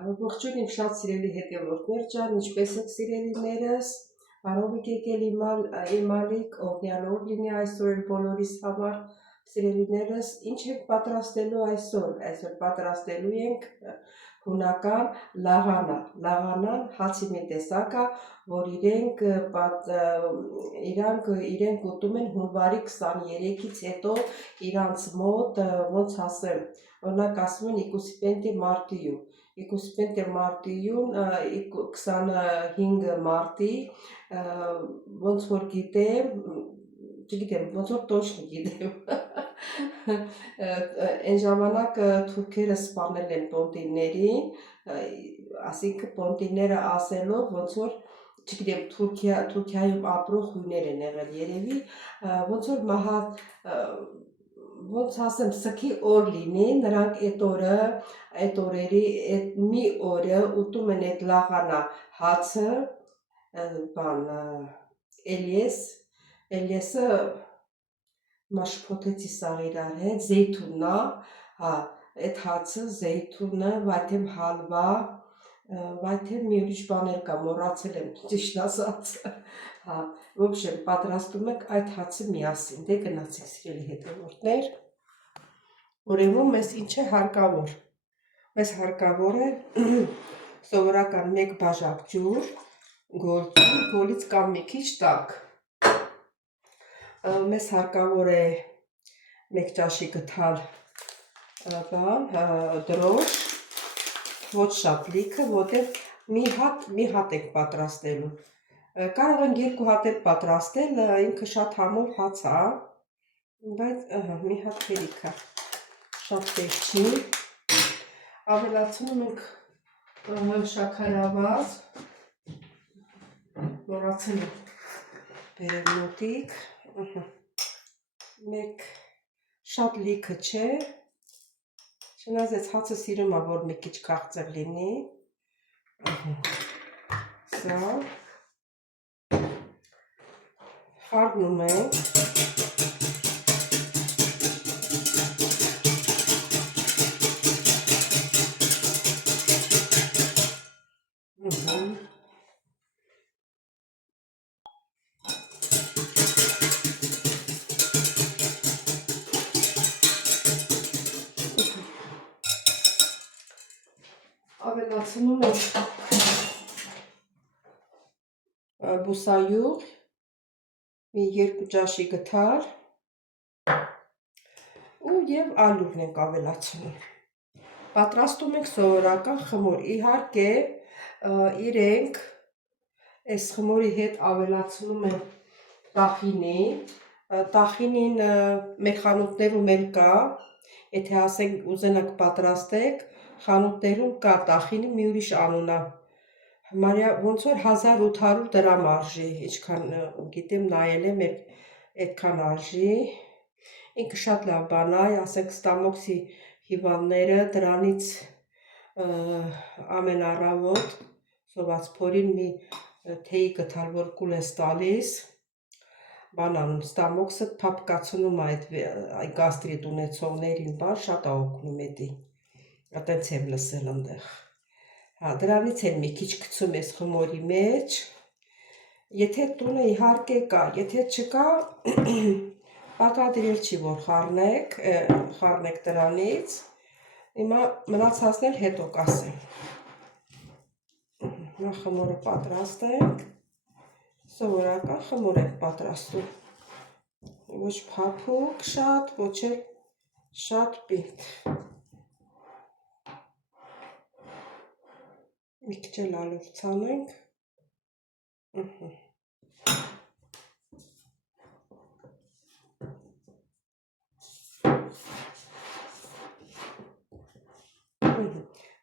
Ողջույն իմ շատ սիրելի հետևորդներ ջան, ինչպես եք սիրելիներս, բարով եք եկել իմ ալիք, օրհնյալով լինի այսօր բոլորիս համար, սիրելիներս, ինչ ենք պատրաստելու այսօր պատրաստելու ենք հունական լաղանան հացի մի տեսակ է, որ իրենք ուտում են հունվարի 23-ից հետո իրանց մոտ, ոնց ասեմ, օրինակ ասում են 25 մարտիյուն 25 մարտի, ոնց որ գիտեմ, չգիտեմ, ոնց որ տոշն գիտեմ, այն ժամանակ թուրքերը սպանել են պոնտիներին, ասինքն պոնտիները ասելով, ոնց որ, չգիտեմ, Թուրքիայում ապրող հույներ են եղել երևի, ոնց որ ոնց ասեմ, սքի օր լինի, նրանք այդ մի օրը ուտում են այդ լաղանա հացը, Էլիեսը մաշփոթեցի սաղ իրար հետ, զեյթունն է, այդ հացը, զեյթունը, վայթեմ հալվա, վայթեմ մի ուրիշ բաներ կա, մոռացել եմ, ճիշտ ասած, ոբշեմ, պատրաստում ենք այդ հացը միասին, դե գնացեք սիրելի հետևորդներ, ուրեմն մեզ ինչ է հարկավոր, մեզ հարկավոր է սովորական 1 բաժակ ջուր, գոլից կամ մի քիչ տաք, մեզ հարկավոր է 1 ճաշի գթալ դրոշ, ոչ շատ լիքը, որտեղ մի հատ եք պատրաստելու, կարող ենք 2 հատ էլ պատրաստել, ինքը շատ համով հաց է, բայց մի հատ հերիք է, շատ տեղ չի, ավելացնում ենք շաքարավազ, մոռացել եմ բերել մոտիկ, շատ լիքը չէ, չնայած հացը սիրում է, որ մի քիչ քաղցր լինի, սա, խառնում ենք, ավելացնում ենք բուսայուղ, մի 2 ճաշի գթալ և ալյուրն ենք ավելացնում, պատրաստում ենք սովորական խմոր, իհարկե իրենք այս խմորի հետ ավելացնում են տախինին մեր խանութներում էլ կա, եթե ասենք ուզենաք պատրաստեք, խանութներում կա տախինի մի ուրիշ անուն է, ոնց որ 1800 դրամ արժի, ինչքան գիտեմ նայել եմ այդքան արժի, ինքը շատ լավ բան է, ասենք ստամոքսի հիվանդները դրանից ամեն առավոտ սոված փորին մի թեյի գթալ, որ կուլ ես տալիս, ստամոքսը փափկացնում է այդ գաստրիտ ունեցողներին, շատ է օգնում էդի, այտենց եմ լսել ընդեղ, դրանից էլ մի քիչ գցում ես խմորի մեջ, եթե տունը իհարկե կա, եթե չկա, պարտադիր չի, որ խառնեք դրանից, հիմա մնացածն էլ հետո կասեմ, նա խմորը պատրաստենք, սովորական խմոր ենք պատրաստում, ոչ փափուկ շատ, ոչ էլ շատ պինդ, մի քիչ էլ ալյուր ցանենք,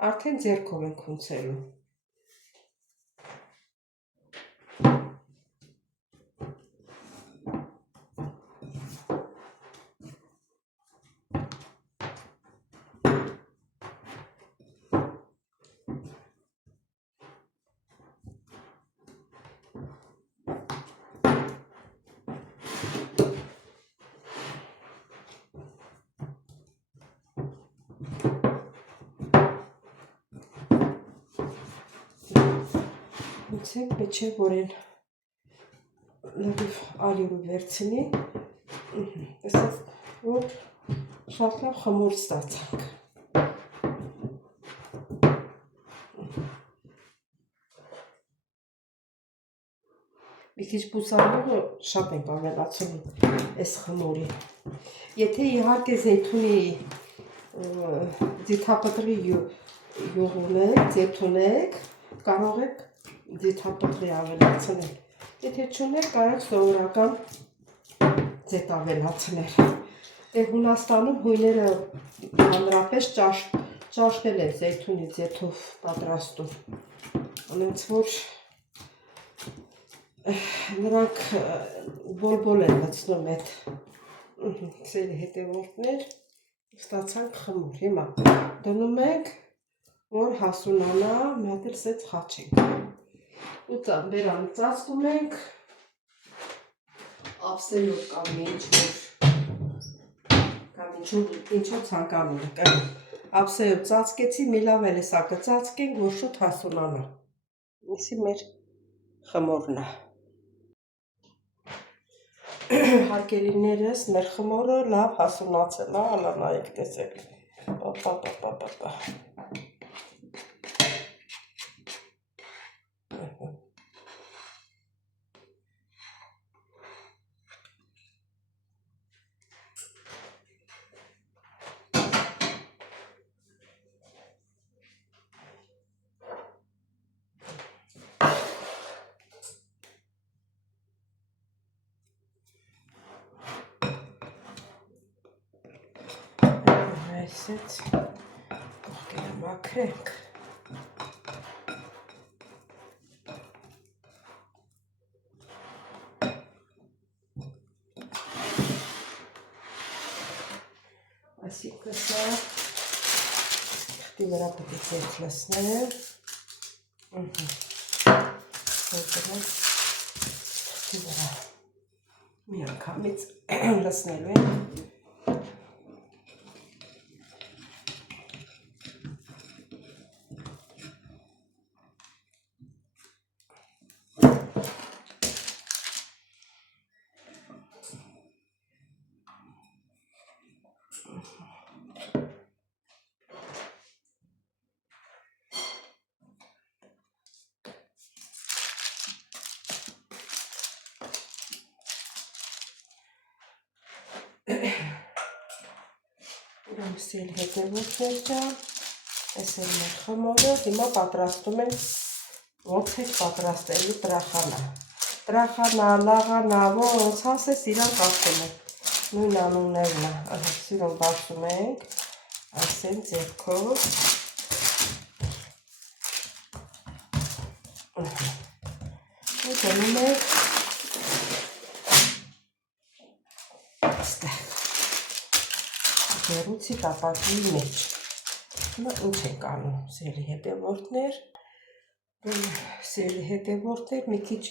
արդեն ձեռքով ենք հունցելու, Մցեք մեջը որ են լավ ալյուրը վերցնի, տեսած որ շատ լավ խմոր ստացանք։ Մի քիչ բուսանողը շատ ենք ավելացնում այս խմորի։ Եթե իհարկե զեյթունի ձիթապտղի յուղ ունեք, կարող եք ձիթապտղի ավելացնել։ Եթե չունեք, կարող սովորական ձեթ ավելացնել։ Հունաստանում հույները հանրապես ճաշնել են զեյթունի ձեթով պատրաստում։ Անոնց որ նրանք բոլբոլ են լցնում այդ սերի հետևորդներ, ստացանք խմոր։ Հիմա դնում ենք, որ հասունանա, մի հատ էլ սեց խաչենք։ Ու բերանը ծածկում ենք, ափսեով կամ ինչով ցանկանում եք։ Ափսեով ծածկեցի, մի լավ էլ էսա կծածկենք, որ շուտ հասունանա։ Իսի մեր խմորն է։ Հարգելիներս, մեր խմորը լավ հասունացել է, հալա նայեք տեսեք։ Այսպես կողքերը մաքրենք։ Այսինքն սա խտի վրա պետք է ձեթ լցնել։ Խտի վրա մի անգամից լցնելու ենք։ Սել հետևորդներ ջան, այս էլ մեր խմորը, հիմա պատրաստում ենք ոնց եք պատրաստելու տրախանա։ Տրախանա, լաղանա, ոնց ասես իրանք ասում են։ Նույն անուններն է, սիրուն բացում ենք, այսեն ձեռքով։ Ու դնում ենք այստեղ։ Գերուցի տապակի մեջ։ Հիմա ինչ ենք անում, սերի հետևորդներ, մի քիչ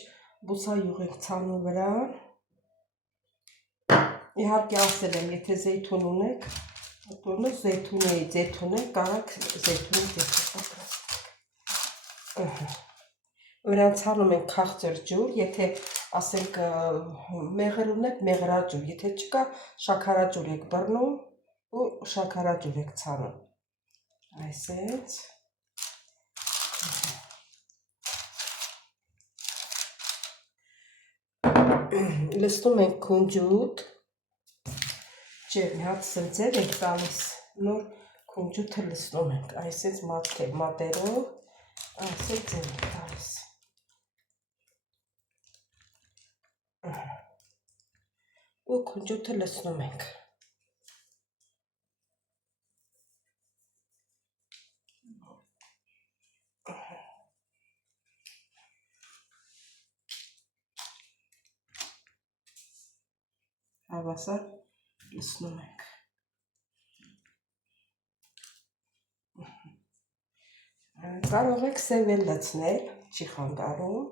բուսայուղ ենք ցանում վրա։ Իհարկե ասել եմ, եթե զեյթուն ունեք, ձեթ ունեք, կարաք զեյթունի ձեթ պատրաստեք։ Վրան ցանում ենք քաղցր ջուր, եթե ասենք մեղր ունեք, մեղրաջուր, եթե չկա, շաքարաջուր եք բռնում ու շաքարաջուր եք ցանում։ Այսպես։ Լցնում ենք քունջուտ, չէ, մի հատ սնձեր ենք տալիս, նոր քունջուտը լցնում ենք, այսպես մատերով, այսպես ձեր ենք տալիս։ Ու քունջուտը լցնում ենք։ Հավասար լցնում ենք։ Կարող եք սև էլ լցնել, չի խանգարում։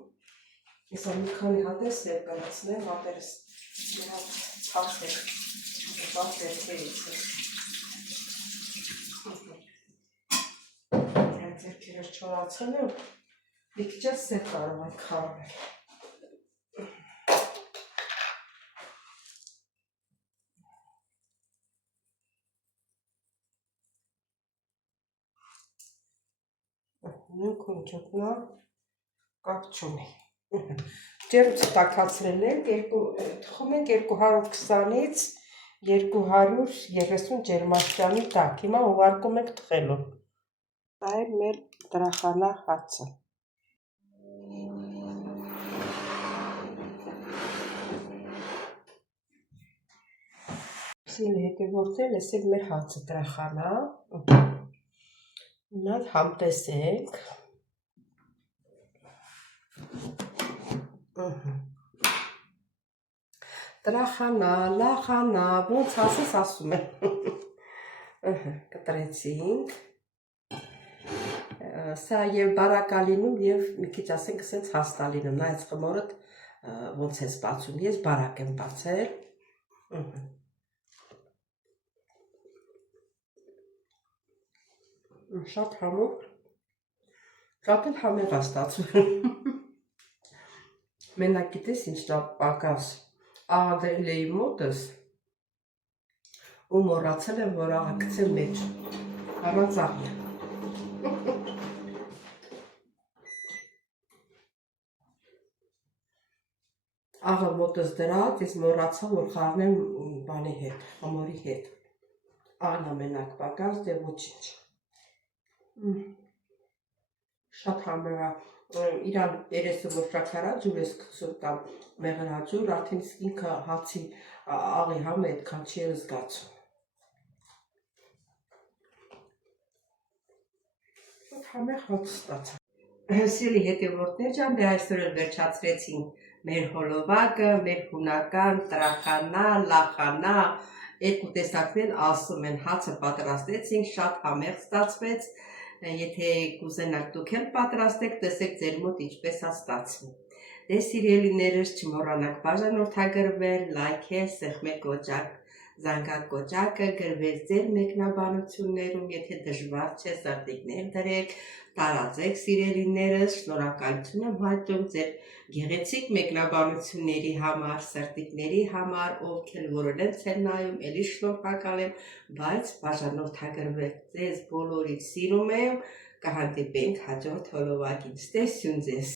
Ես մի քանի հատ է սև կլցնեմ, հատերս մի հատ թափել, ձերքերից է։ Ձերքերս չորացել եմ, Մի քիչ էլ սեր կարող եք խառնել։ Նույն կոնջոտնա կապ չունի։ Ջերմը տաքացրել ենք, թխում ենք 220-ից 230 ջերմաստիճանի տակ։ Հիմա ուղարկում ենք թխելու։ Դա է մեր դրախանա հացը։ Սիրելի հետևորդներ, էս է մեր հացը դրախանա։ Հիմա համտեսենք։ Դրախանա, լախանա, ոնց ասես ասում եմ։ Կտրեցինք։ Սա եւ բարակալինում եւ մի քիչ ասենք ասենց հաստալինում, նայած խմորը ոնց է բացում, ես բարակ եմ բացել։ Շատ համով, շատ էլ համեղ է ստացվում։ Մենակ գիտես ինչն է պակաս, աղադրել էի մոտս ու մոռացել եմ, որ աղը գցեմ մեջ, առանց աղի։ Աղը մոտս դրած, ես մոռացա, որ խառնեմ բանի հետ, խմորի հետ։ Աղն ամենակ պակաս, դե ոչինչ։ Շատ համեղ է, իրան երեսը որ շաքարա ջուր ես գցում կամ մեղրաջուր, արդեն իսկ ինքը հացի աղի համը այդքան չի էլ զգացում։ Շատ համեղ հաց ստացա։ Սիրելի հետևորդներ ջան, դե այսօր էլ վերջացրեցինք մեր հոլովակը, մեր հունական տրախանա, լախանա, երկու տեսակն ասում են, հացը պատրաստեցինք, շատ համեղ ստացվեց, եթե կուզենաք դուք էլ պատրաստեք, տեսեք ձեր մոտ ինչպես է ստացվում։ Դե սիրելիներս չմոռանաք բաժանորդագրվել, լայքել, սեղմել կոճակ, զանգակոճակը, գրվել ձեր մեկնաբանություններում, եթե դժվար չէ, սրտիկներ դրեք, տարածեք սիրելիներս, շնորհակալություն եմ հայտնում ձեր գեղեցիկ մեկնաբանությունների համար, սրտիկների համար, ովք էլ որոնց են նայում, էլի շնորհակալ եմ, բայց բաժանորդագրվեք, ձեզ բոլորիդ սիրում եմ, կհանդիպենք հաջորդ հոլովակին, ստեսյուն ձեզ։